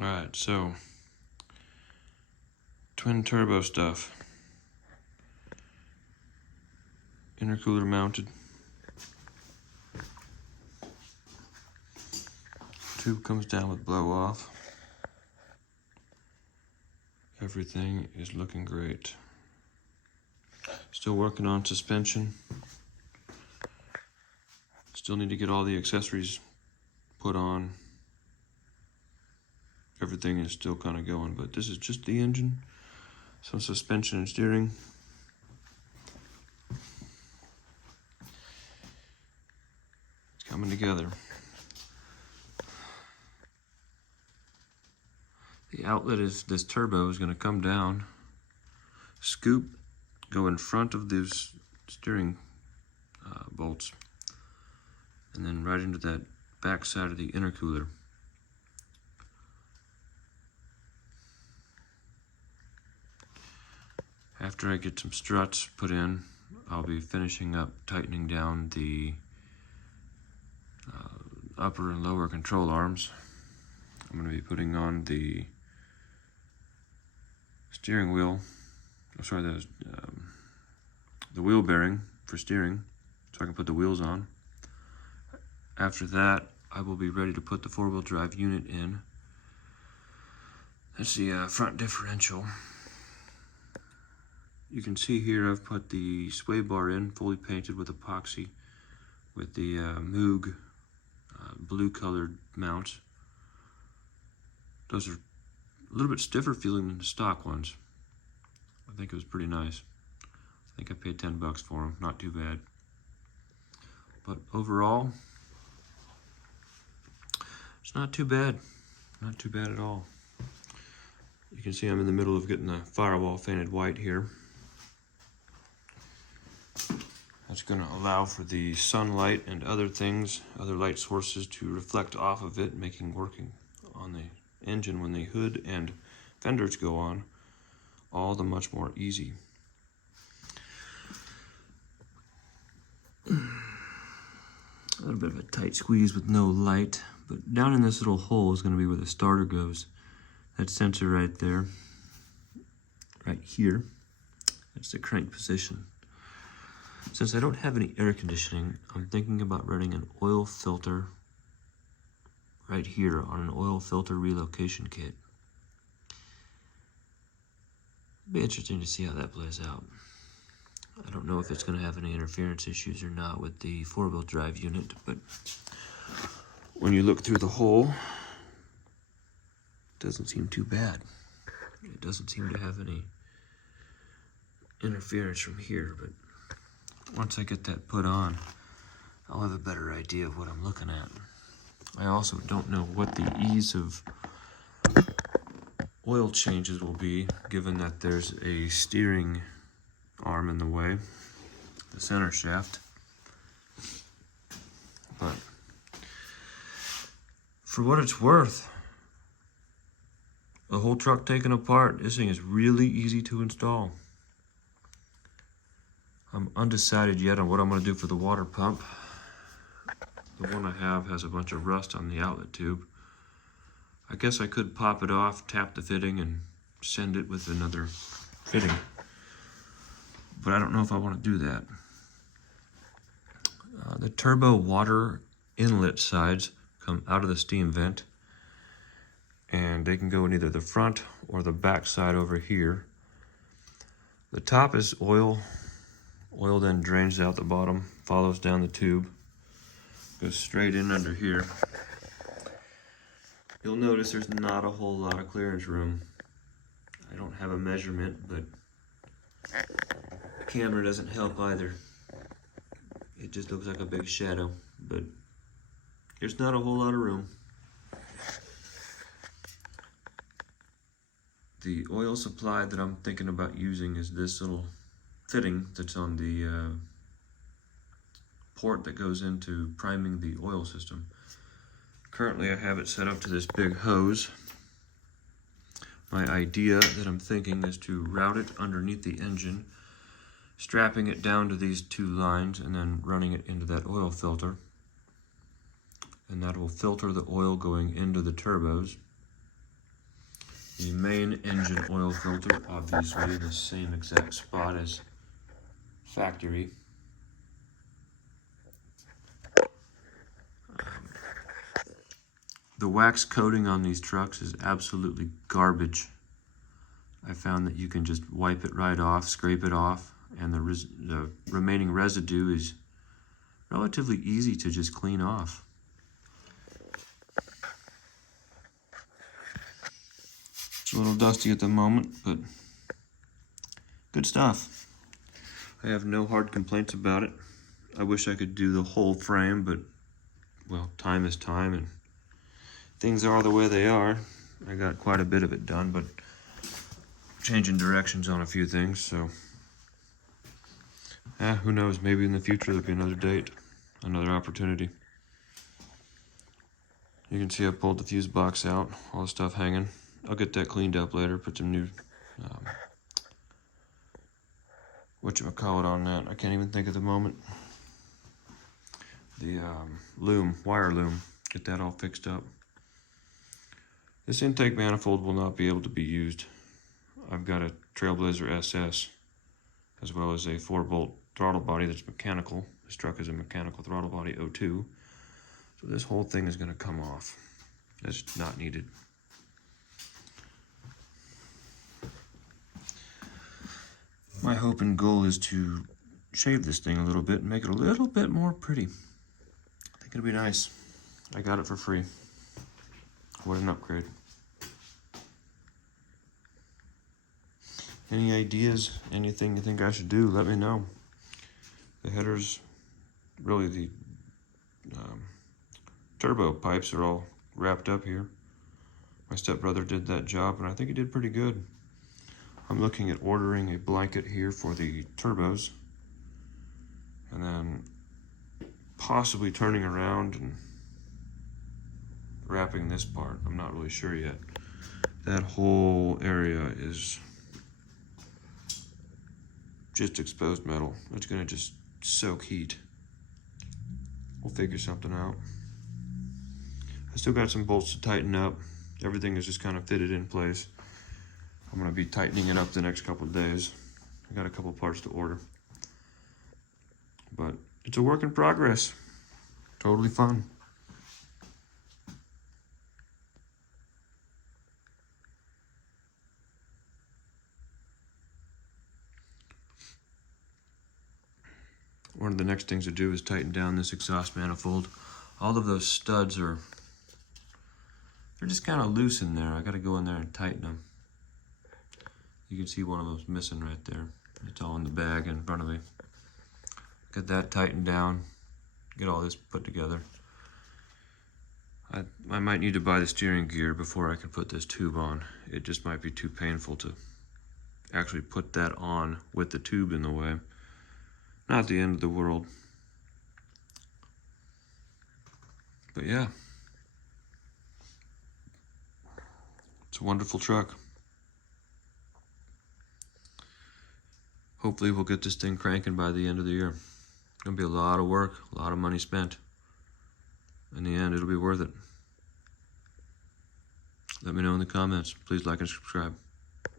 Alright, so twin turbo stuff. Intercooler mounted. Tube comes down with blow off. Everything is looking great. Still working on suspension. Still need to get all the accessories put on. Everything is still kind of going, but this is just the engine, some suspension and steering. It's coming together. The outlet is, this turbo is going to come down, scoop, go in front of these steering bolts, and then right into that back side of the intercooler. After I get some struts put in, I'll be finishing up tightening down the upper and lower control arms. I'm going to be putting on the steering wheel, the wheel bearing for steering, so I can put the wheels on. After that, I will be ready to put the four-wheel drive unit in. That's the front differential. You can see here I've put the sway bar in, fully painted with epoxy, with the Moog blue colored mounts. Those are a little bit stiffer feeling than the stock ones. I think it was pretty nice. I think I paid $10 for them, not too bad. But overall, it's not too bad. Not too bad at all. You can see I'm in the middle of getting the firewall painted white here. That's going to allow for the sunlight and other things, other light sources to reflect off of it, making working on the engine when the hood and fenders go on all the much more easy. A little bit of a tight squeeze with no light, but down in this little hole is going to be where the starter goes. That sensor right there, right here, that's the crank position. Since I don't have any air conditioning, I'm thinking about running an oil filter right here on an oil filter relocation kit. It'll be interesting to see how that plays out. I don't know if it's going to have any interference issues or not with the four-wheel drive unit, but when you look through the hole, it doesn't seem too bad. It doesn't seem to have any interference from here, but once I get that put on, I'll have a better idea of what I'm looking at. I also don't know what the ease of oil changes will be, given that there's a steering arm in the way, the center shaft. But for what it's worth, the whole truck taken apart, this thing is really easy to install. I'm undecided yet on what I'm going to do for the water pump. The one I have has a bunch of rust on the outlet tube. I guess I could pop it off, tap the fitting, and send it with another fitting. But I don't know if I want to do that. The turbo water inlet sides come out of the steam vent, and they can go in either the front or the back side over here. The top is oil. Oil then drains out the bottom, follows down the tube, goes straight in under here. You'll notice there's not a whole lot of clearance room. I don't have a measurement, but the camera doesn't help either. It just looks like a big shadow, but there's not a whole lot of room. The oil supply that I'm thinking about using is this little fitting that's on the port that goes into priming the oil system. Currently I have it set up to this big hose. My idea that I'm thinking is to route it underneath the engine, strapping it down to these two lines and then running it into that oil filter. And that will filter the oil going into the turbos. The main engine oil filter, obviously in the same exact spot as factory. The wax coating on these trucks is absolutely garbage. I found that you can just wipe it right off, scrape it off, and the remaining residue is relatively easy to just clean off. It's a little dusty at the moment, but good stuff. I have no hard complaints about it. I wish I could do the whole frame, but, well, time is time, and things are the way they are. I got quite a bit of it done, but changing directions on a few things, so who knows, maybe in the future there'll be another date, another opportunity. You can see I pulled the fuse box out, all the stuff hanging. I'll get that cleaned up later, put some new whatchamacallit on that, I can't even think at the moment. The loom, wire loom, get that all fixed up. This intake manifold will not be able to be used. I've got a Trailblazer SS, as well as a 4-bolt throttle body that's mechanical. This truck is a mechanical throttle body 02. So this whole thing is going to come off. That's not needed. My hope and goal is to shave this thing a little bit and make it a little bit more pretty. I think it'll be nice. I got it for free. What an upgrade. Any ideas, anything you think I should do, let me know. The headers, really the turbo pipes are all wrapped up here. My stepbrother did that job and I think he did pretty good. I'm looking at ordering a blanket here for the turbos and then possibly turning around and wrapping this part. I'm not really sure yet. That whole area is just exposed metal. It's gonna just soak heat. We'll figure something out. I still got some bolts to tighten up. Everything is just kind of fitted in place. I'm gonna be tightening it up the next couple of days. I got a couple parts to order. But it's a work in progress. Totally fun. One of the next things to do is tighten down this exhaust manifold. All of those studs they're just kind of loose in there. I gotta go in there and tighten them. You can see one of them's missing right there. It's all in the bag in front of me. Get that tightened down, get all this put together. I might need to buy the steering gear before I can put this tube on. It just might be too painful to actually put that on with the tube in the way. Not the end of the world. But yeah, it's a wonderful truck. Hopefully we'll get this thing cranking by the end of the year. It's gonna be a lot of work, a lot of money spent. In the end, it'll be worth it. Let me know in the comments. Please like and subscribe.